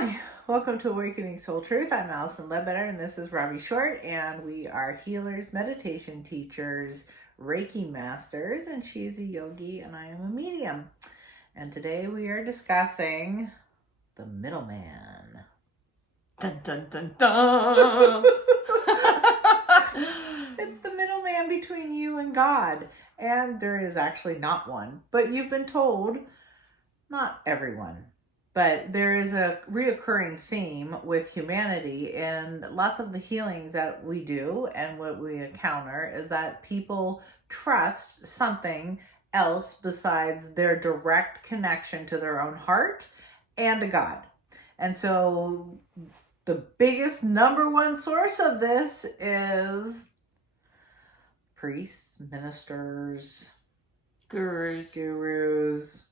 Hi, welcome to Awakening Soul Truth. I'm Allison Ledbetter, and this is Robbie Short, and we are healers, meditation teachers, Reiki masters, and she's a yogi, and I am a medium. And today we are discussing the middleman. Dun, dun, dun, dun. It's the middleman between you and God, and there is actually not one, but you've been told, not everyone. But there is a reoccurring theme with humanity, and lots of the healings that we do and what we encounter is that people trust something else besides their direct connection to their own heart and to God. And so the biggest number one source of this is priests, ministers, gurus.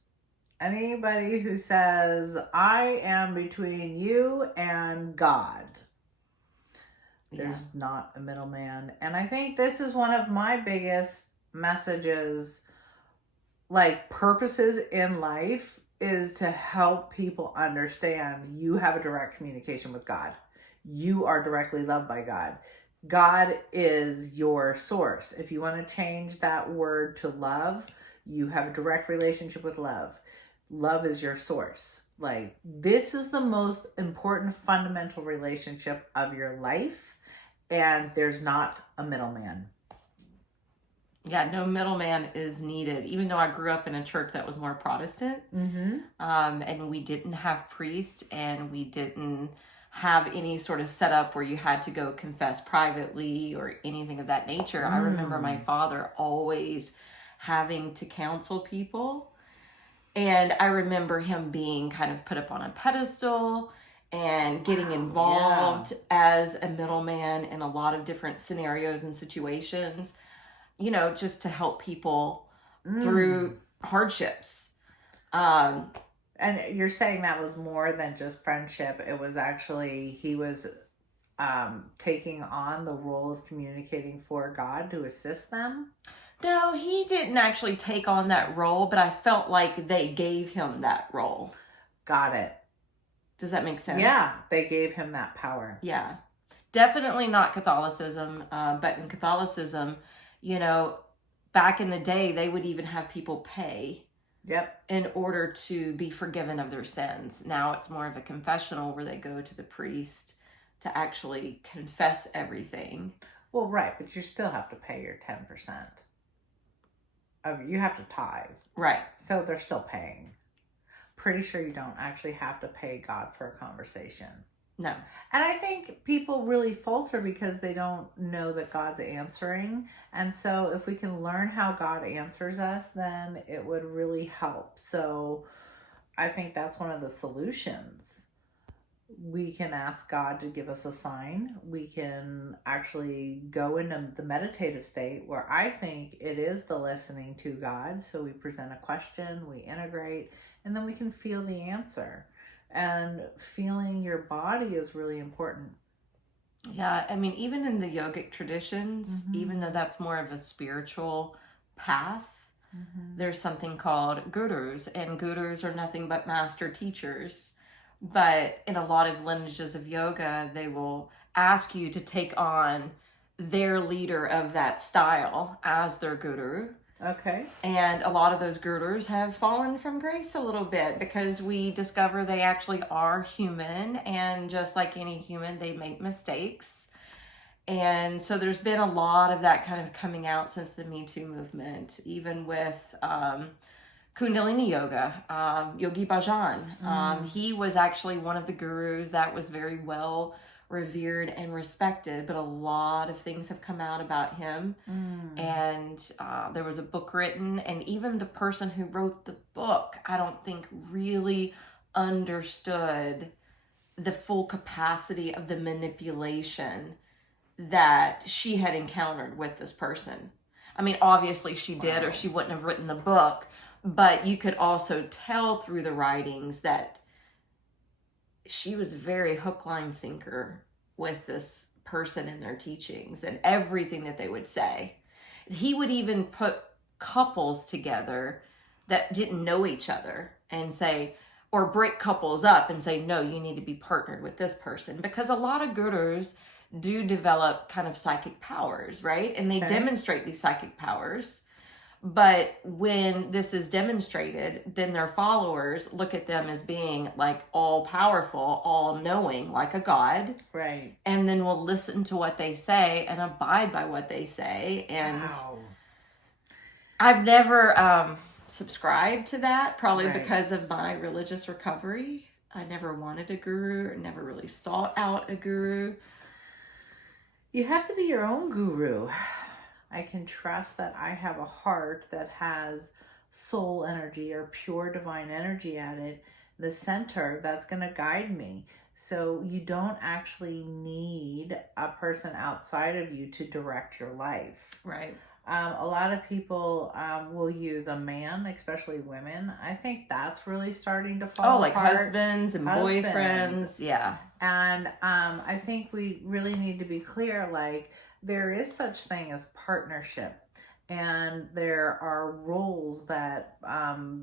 Anybody who says, I am between you and God. There's not a middleman. And I think this is one of my biggest messages, like purposes in life, is to help people understand you have a direct communication with God. You are directly loved by God. God is your source. If you want to change that word to love, you have a direct relationship with love. Love is your source. Like, this is the most important fundamental relationship of your life, and there's not a middleman. Yeah, no middleman is needed. Even though I grew up in a church that was more Protestant, and we didn't have priests, and we didn't have any sort of setup where you had to go confess privately or anything of that nature. I remember my father always having to counsel people. And I remember him being kind of put up on a pedestal and getting involved as a middleman in a lot of different scenarios and situations, you know, just to help people through hardships. And you're saying that was more than just friendship. It was actually, he was taking on the role of communicating for God to assist them. No, he didn't actually take on that role, but I felt like they gave him that role. Got it. Does that make sense? Yeah, they gave him that power. Yeah. Definitely not Catholicism, but in Catholicism, you know, back in the day, they would even have people pay in order to be forgiven of their sins. Now it's more of a confessional where they go to the priest to actually confess everything. Well, right, but you still have to pay your 10%. You have to tithe. Right. So they're still paying. Pretty sure you don't actually have to pay God for a conversation. No. And I think people really falter because they don't know that God's answering. And so if we can learn how God answers us, then it would really help. So I think that's one of the solutions. We can ask God to give us a sign. We can actually go into the meditative state where I think it is the listening to God. So we present a question, we integrate, and then we can feel the answer. And feeling your body is really important. Yeah, I mean, even in the yogic traditions, even though that's more of a spiritual path, there's something called gurus, and gurus are nothing but master teachers. But in a lot of lineages of yoga, they will ask you to take on their leader of that style as their guru. Okay. And a lot of those gurus have fallen from grace a little bit because we discover they actually are human, and just like any human, they make mistakes. And so there's been a lot of that kind of coming out since the Me Too movement, even with Kundalini Yoga, Yogi Bhajan. He was actually one of the gurus that was very well revered and respected, but a lot of things have come out about him. And there was a book written, and even the person who wrote the book, I don't think really understood the full capacity of the manipulation that she had encountered with this person. I mean, obviously she did, or she wouldn't have written the book. But you could also tell through the writings that she was very hook, line, sinker with this person in their teachings and everything that they would say. He would even put couples together that didn't know each other and say, or break couples up and say, no, you need to be partnered with this person. Because a lot of gurus do develop kind of psychic powers, right? And they demonstrate these psychic powers. But when this is demonstrated, then their followers look at them as being like all powerful, all knowing, like a god. Right. And then will listen to what they say and abide by what they say. And Wow. I've never subscribed to that, probably Right. because of my religious recovery. I never wanted a guru, or never really sought out a guru. You have to be your own guru. I can trust that I have a heart that has soul energy or pure divine energy at it, the center that's going to guide me. So you don't actually need a person outside of you to direct your life. Right. A lot of people will use a man, especially women. I think that's really starting to fall like apart. husbands and boyfriends. Yeah. And I think we really need to be clear, like, there is such thing as partnership, and there are roles that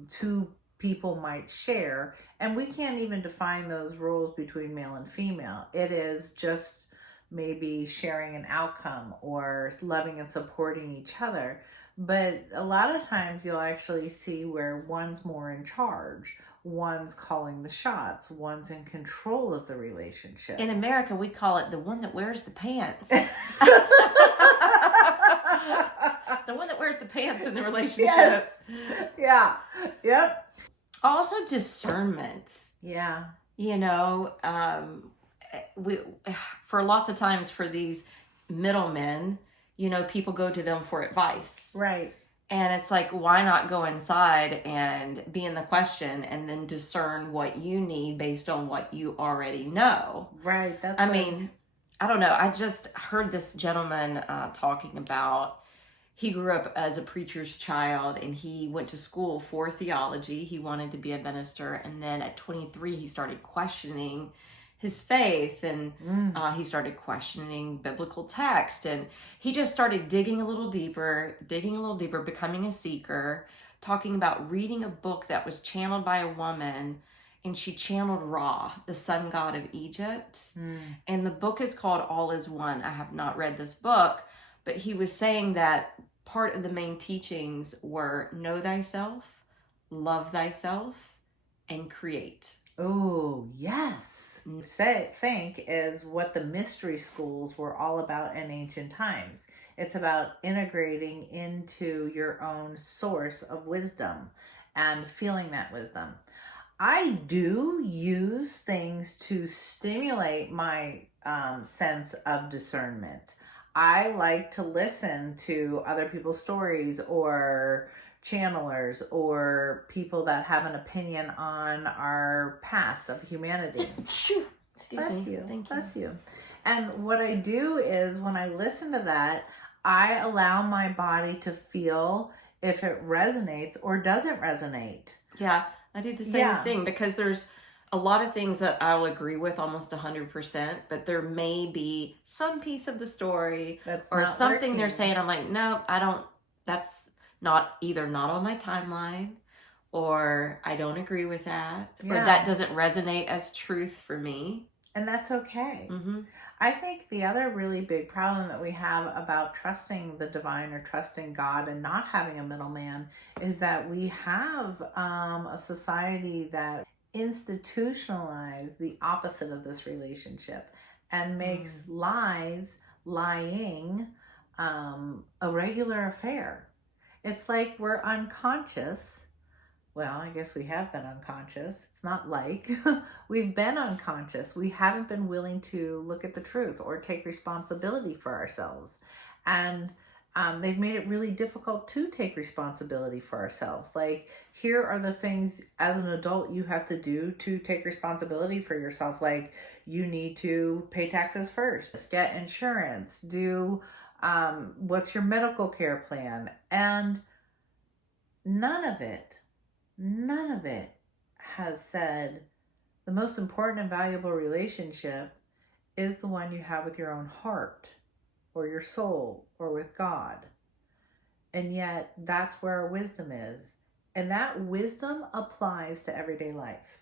two people might share, and we can't even define those roles between male and female. It is just maybe sharing an outcome or loving and supporting each other. But a lot of times you'll actually see where one's more in charge, one's calling the shots, one's in control of the relationship. In America, we call it the one that wears the pants. The one that wears the pants in the relationship. Yes. Yeah. Yep. Also discernment. Yeah. You know, we for lots of times for these middlemen, you know, people go to them for advice. Right. And it's like, why not go inside and be in the question and then discern what you need based on what you already know? Right. That's I mean, I don't know. I just heard this gentleman talking about, he grew up as a preacher's child and he went to school for theology. He wanted to be a minister. And then at 23, he started questioning his faith, and he started questioning biblical text, and he just started digging a little deeper, becoming a seeker, talking about reading a book that was channeled by a woman, and she channeled Ra, the sun god of Egypt. And the book is called All Is One. I have not read this book, but he was saying that part of the main teachings were know thyself, love thyself, and create. Oh, yes. Think is what the mystery schools were all about in ancient times. It's about integrating into your own source of wisdom and feeling that wisdom. I do use things to stimulate my sense of discernment. I like to listen to other people's stories or channelers or people that have an opinion on our past of humanity. Excuse Bless me. you. Thank you. Bless you. And what I do is when I listen to that, I allow my body to feel if it resonates or doesn't resonate. Yeah, I do the same thing, because there's a lot of things that I'll agree with almost 100%, but there may be some piece of the story or something they're saying. I'm like, no, I don't, that's not on my timeline, or I don't agree with that, or that doesn't resonate as truth for me. And that's okay. Mm-hmm. I think the other really big problem that we have about trusting the divine or trusting God and not having a middleman is that we have a society that institutionalized the opposite of this relationship and makes lying a regular affair. It's like we're unconscious. Well, I guess we have been unconscious. It's not like we've been unconscious. We haven't been willing to look at the truth or take responsibility for ourselves. And they've made it really difficult to take responsibility for ourselves. Like, here are the things as an adult you have to do to take responsibility for yourself. Like, you need to pay taxes first, get insurance, do what's your medical care plan? And none of it has said the most important and valuable relationship is the one you have with your own heart or your soul or with God. And yet that's where our wisdom is. And that wisdom applies to everyday life.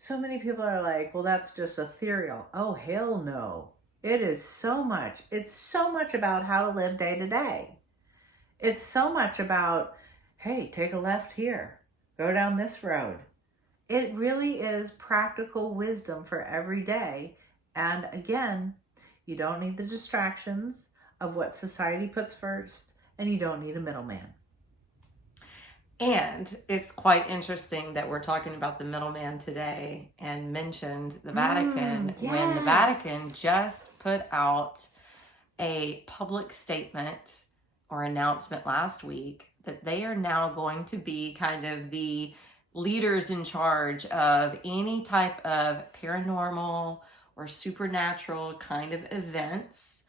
So many people are like, well, that's just ethereal. Oh, hell no. It is so much. It's so much about how to live day to day. It's so much about, hey, take a left here, go down this road. It really is practical wisdom for every day. And again, you don't need the distractions of what society puts first, and you don't need a middleman. And it's quite interesting that we're talking about the middleman today and mentioned the Vatican when the Yes. Vatican just put out a public statement or announcement last week that they are now going to be kind of the leaders in charge of any type of paranormal or supernatural kind of events,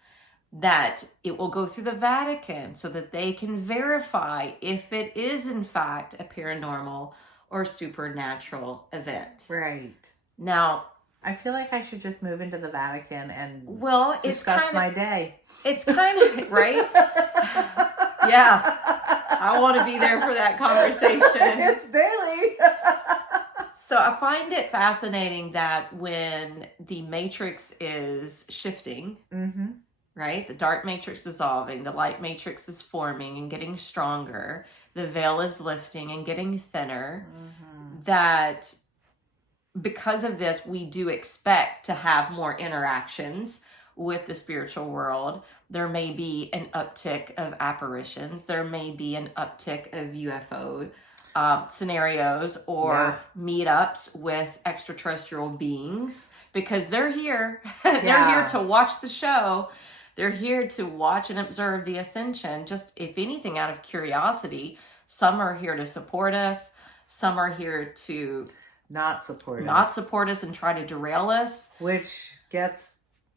that it will go through the Vatican so that they can verify if it is in fact a paranormal or supernatural event. Right. Now, I feel like I should just move into the Vatican and discuss my day. It's kind of, right? Yeah. I want to be there for that conversation. It's daily. So I find it fascinating that when the matrix is shifting, right? The dark matrix dissolving, the light matrix is forming and getting stronger, the veil is lifting and getting thinner, that because of this, we do expect to have more interactions with the spiritual world. There may be an uptick of apparitions. There may be an uptick of UFO scenarios or meetups with extraterrestrial beings, because they're here. They're here to watch the show. They're here to watch and observe the ascension. Just, if anything, out of curiosity. Some are here to support us. Some are here to not support us and try to derail us.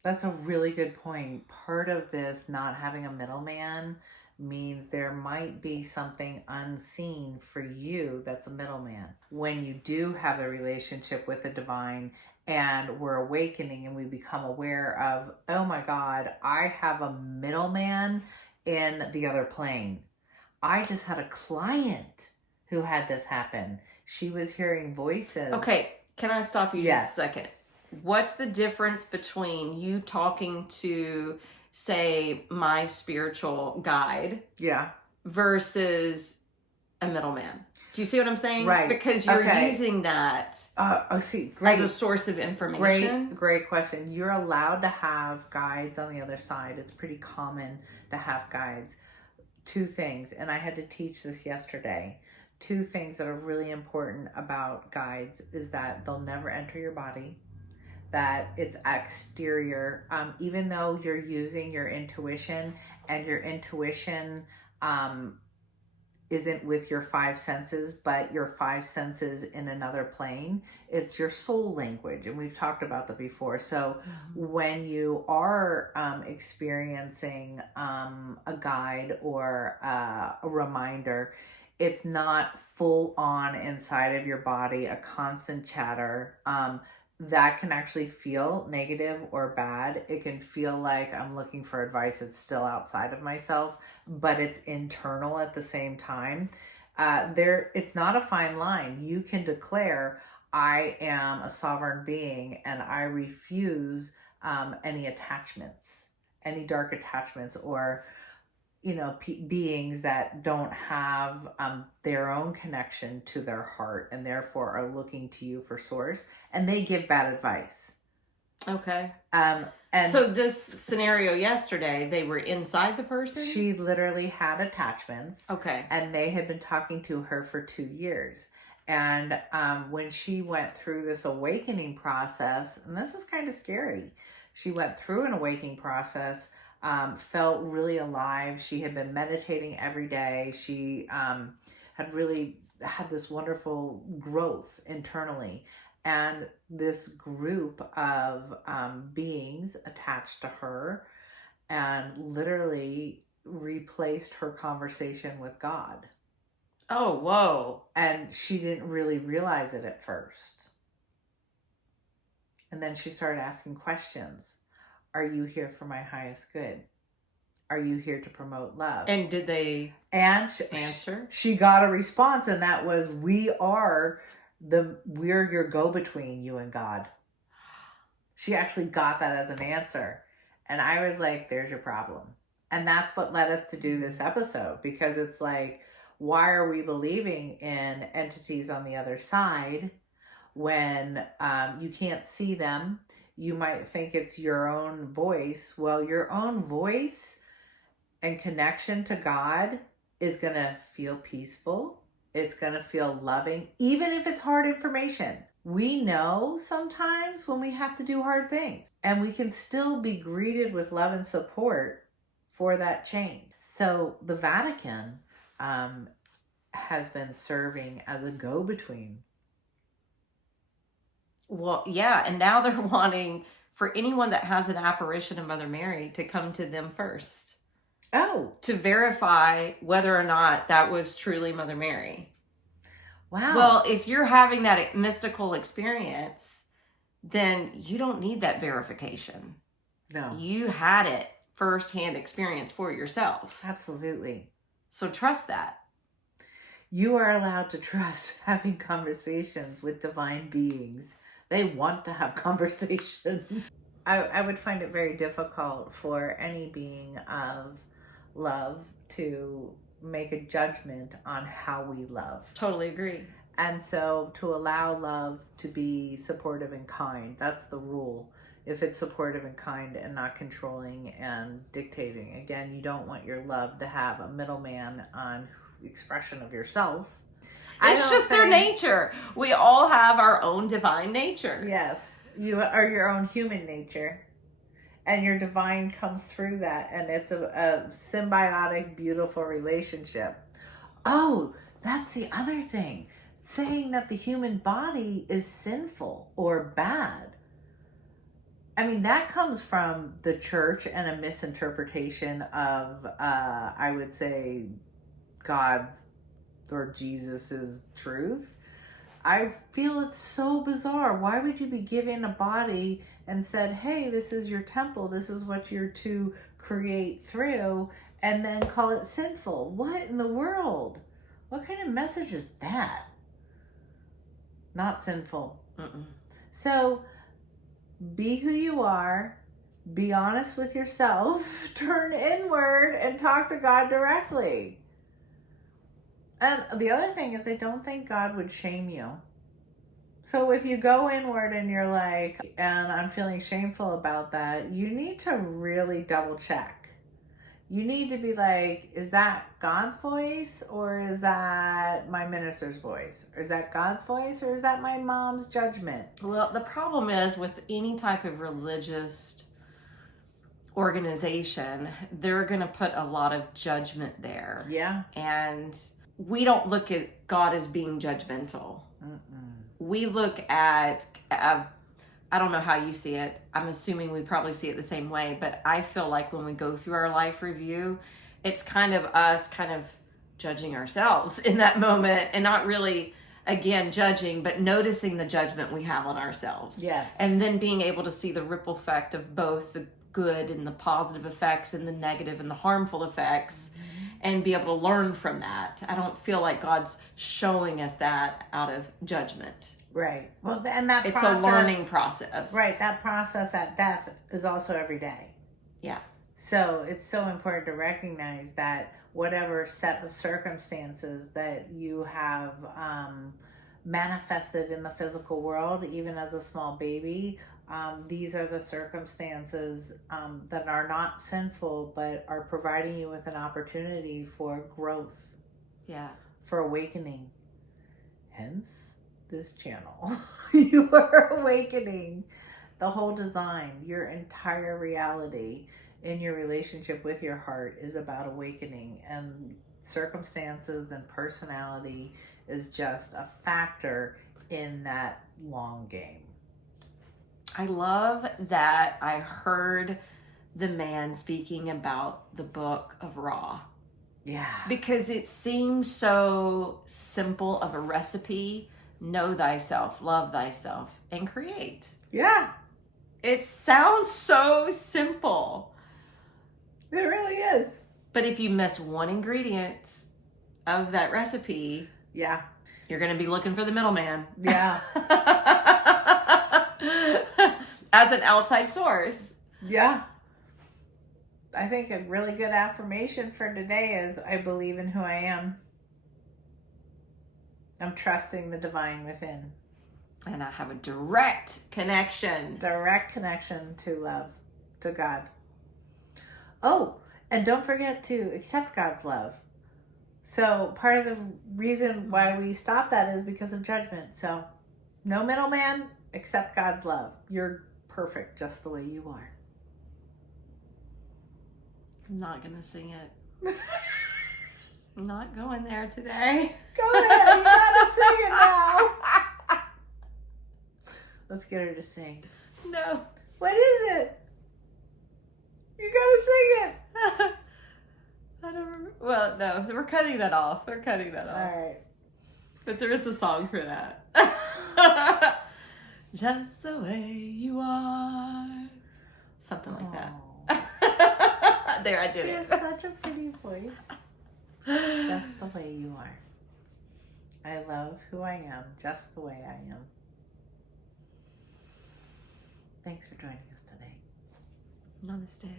That's a really good point. Part of this not having a middleman means there might be something unseen for you that's a middleman. When you do have a relationship with the divine and we're awakening and we become aware of, oh my God, I have a middleman in the other plane. I just had a client who had this happen. She was hearing voices. Okay, can I stop you just a second? What's the difference between you talking to, say, my spiritual guide versus a middleman? Do you see what I'm saying? Right. Because you're using that as a source of information. Great question. You're allowed to have guides on the other side. It's pretty common to have guides. Two things, and I had to teach this yesterday. Two things that are really important about guides is that they'll never enter your body, that it's exterior. Even though you're using your intuition, and your intuition isn't with your five senses, but your five senses in another plane, it's your soul language. And we've talked about that before. So when you are experiencing a guide or a reminder, it's not full on inside of your body, a constant chatter. That can actually feel negative or bad. It can feel like I'm looking for advice that's still outside of myself, but it's internal at the same time. It's not a fine line. You can declare, I am a sovereign being and I refuse any attachments, any dark attachments, or beings that don't have their own connection to their heart and therefore are looking to you for source, and they give bad advice. Okay. And so this scenario yesterday, they were inside the person? She literally had attachments. Okay. And they had been talking to her for 2 years. And when she went through this awakening process, and this is kind of scary, she went through an awakening process, felt really alive. She had been meditating every day. She had really had this wonderful growth internally. And this group of beings attached to her and literally replaced her conversation with God. Oh, whoa. And she didn't really realize it at first. And then she started asking questions. Are you here for my highest good? Are you here to promote love? And did they answer? She got a response, and that was, we are we're your go-between, you and God. She actually got that as an answer. And I was like, there's your problem. And that's what led us to do this episode, because it's like, why are we believing in entities on the other side when you can't see them? You might think it's your own voice. Well, your own voice and connection to God is going to feel peaceful. It's going to feel loving, even if it's hard information. We know sometimes when we have to do hard things, and we can still be greeted with love and support for that change. So the Vatican has been serving as a go-between. Well, yeah, and now they're wanting for anyone that has an apparition of Mother Mary to come to them first. Oh. To verify whether or not that was truly Mother Mary. Wow. Well, if you're having that mystical experience, then you don't need that verification. No. You had it firsthand experience for yourself. Absolutely. So trust that. You are allowed to trust having conversations with divine beings. They want to have conversation. I would find it very difficult for any being of love to make a judgment on how we love. Totally agree. And so to allow love to be supportive and kind, that's the rule. If it's supportive and kind and not controlling and dictating. Again, you don't want your love to have a middleman on expression of yourself. It's just their nature. We all have our own divine nature. Yes. You are your own human nature. And your divine comes through that. And it's a symbiotic, beautiful relationship. Oh, that's the other thing. Saying that the human body is sinful or bad. I mean, that comes from the church and a misinterpretation of, I would say, God's or Jesus's truth. I feel it's so bizarre. Why would you be given a body and said, hey, this is your temple, this is what you're to create through, and then call it sinful? What in the world? What kind of message is that? Not sinful. Mm-mm. So be who you are, be honest with yourself, turn inward and talk to God directly. And the other thing is, I don't think God would shame you. So if you go inward and you're like, and I'm feeling shameful about that, you need to really double check. You need to be like, is that God's voice or is that my minister's voice? Or is that God's voice or is that my mom's judgment? Well, the problem is with any type of religious organization, they're going to put a lot of judgment there. Yeah. And we don't look at God as being judgmental. Mm-mm. We look at, I don't know how you see it. I'm assuming we probably see it the same way, but I feel like when we go through our life review, it's kind of us kind of judging ourselves in that moment and not really, again, judging, but noticing the judgment we have on ourselves. Yes. And then being able to see the ripple effect of both the good and the positive effects and the negative and the harmful effects. Mm-hmm. And be able to learn from that. I don't feel like God's showing us that out of judgment. Right. Well, and that it's a learning process. Right. That process at death is also every day. Yeah. So it's so important to recognize that whatever set of circumstances that you have manifested in the physical world, even as a small baby, these are the circumstances that are not sinful, but are providing you with an opportunity for growth. Yeah. For awakening. Hence this channel. You are awakening. The whole design, your entire reality in your relationship with your heart is about awakening, and circumstances and personality is just a factor in that long game. I love that I heard the man speaking about the book of Ra. Yeah. Because it seems so simple of a recipe. Know thyself, love thyself, and create. Yeah. It sounds so simple. It really is. But if you miss one ingredient of that recipe... Yeah. You're going to be looking for the middleman. Yeah. As an outside source. Yeah. I think a really good affirmation for today is I believe in who I am. I'm trusting the divine within. And I have a direct connection. Direct connection to love, to God. Oh, and don't forget to accept God's love. So part of the reason why we stop that is because of judgment. So no middleman, accept God's love. You're perfect just the way you are. I'm not going to sing it. I'm not going there today. Go ahead, you gotta sing it now. Let's get her to sing. No. What is it? You gotta sing it. I don't remember. Well, no, we're cutting that off. We're cutting that off. All right. But there is a song for that. Just the way you are. Something like that. There, I did She it. has such a pretty voice. Just the way you are. I love who I am, just the way I am. Thanks for joining us today. Namaste.